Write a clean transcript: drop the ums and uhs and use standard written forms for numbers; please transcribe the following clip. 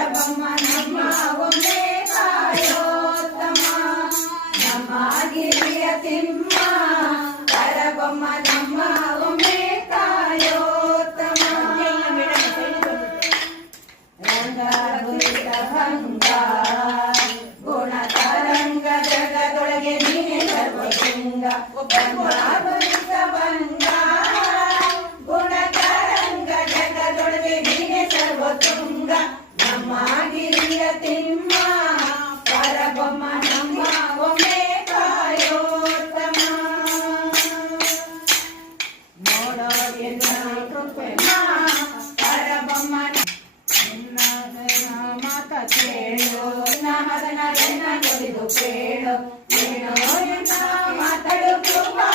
ಪರಬೊಮ್ಮ ನಮ್ಮ ಒಮ್ಮೆ ಕಾಯೋತ್ತಮ ನಮ್ಮ ಗಿರಿಯ ತಿಮ್ಮ ಪರಬೊಮ್ಮ ನಮ್ಮ ಒಮ್ಮೆ ಕಾಯೋತ್ತಮ ರಂಗಭೂತ ಭಂಗ ಗುಣ ತರಂಗ ಜಗದೊಳಗೆ ನೀನೆ ಸರ್ವಲಿಂಗ ರಂಗಭೂತ ಭಂಗ ಗುಣ ತರಂಗ ಜಗದೊಳಗೆ ನೀನೆ ಸರ್ವತುಂಗ ನಮ್ಮ ಗಿರಿಯ ತಿಮ್ಮ ಪರಬೊಮ್ಮ ನಮ್ಮ ಒಮ್ಮೆ ಕಾಯೋತ್ತಮ ನೋಡೋ ಎನ್ನ ಕೃಪೆ ಪರಬೊಮ್ಮ ಮಾತ ಕೇಳು ನಮದನ ನುಡಿದು ಕೇಳು ಏನೋ ಮಾತಾಡು ಕೃಪಾ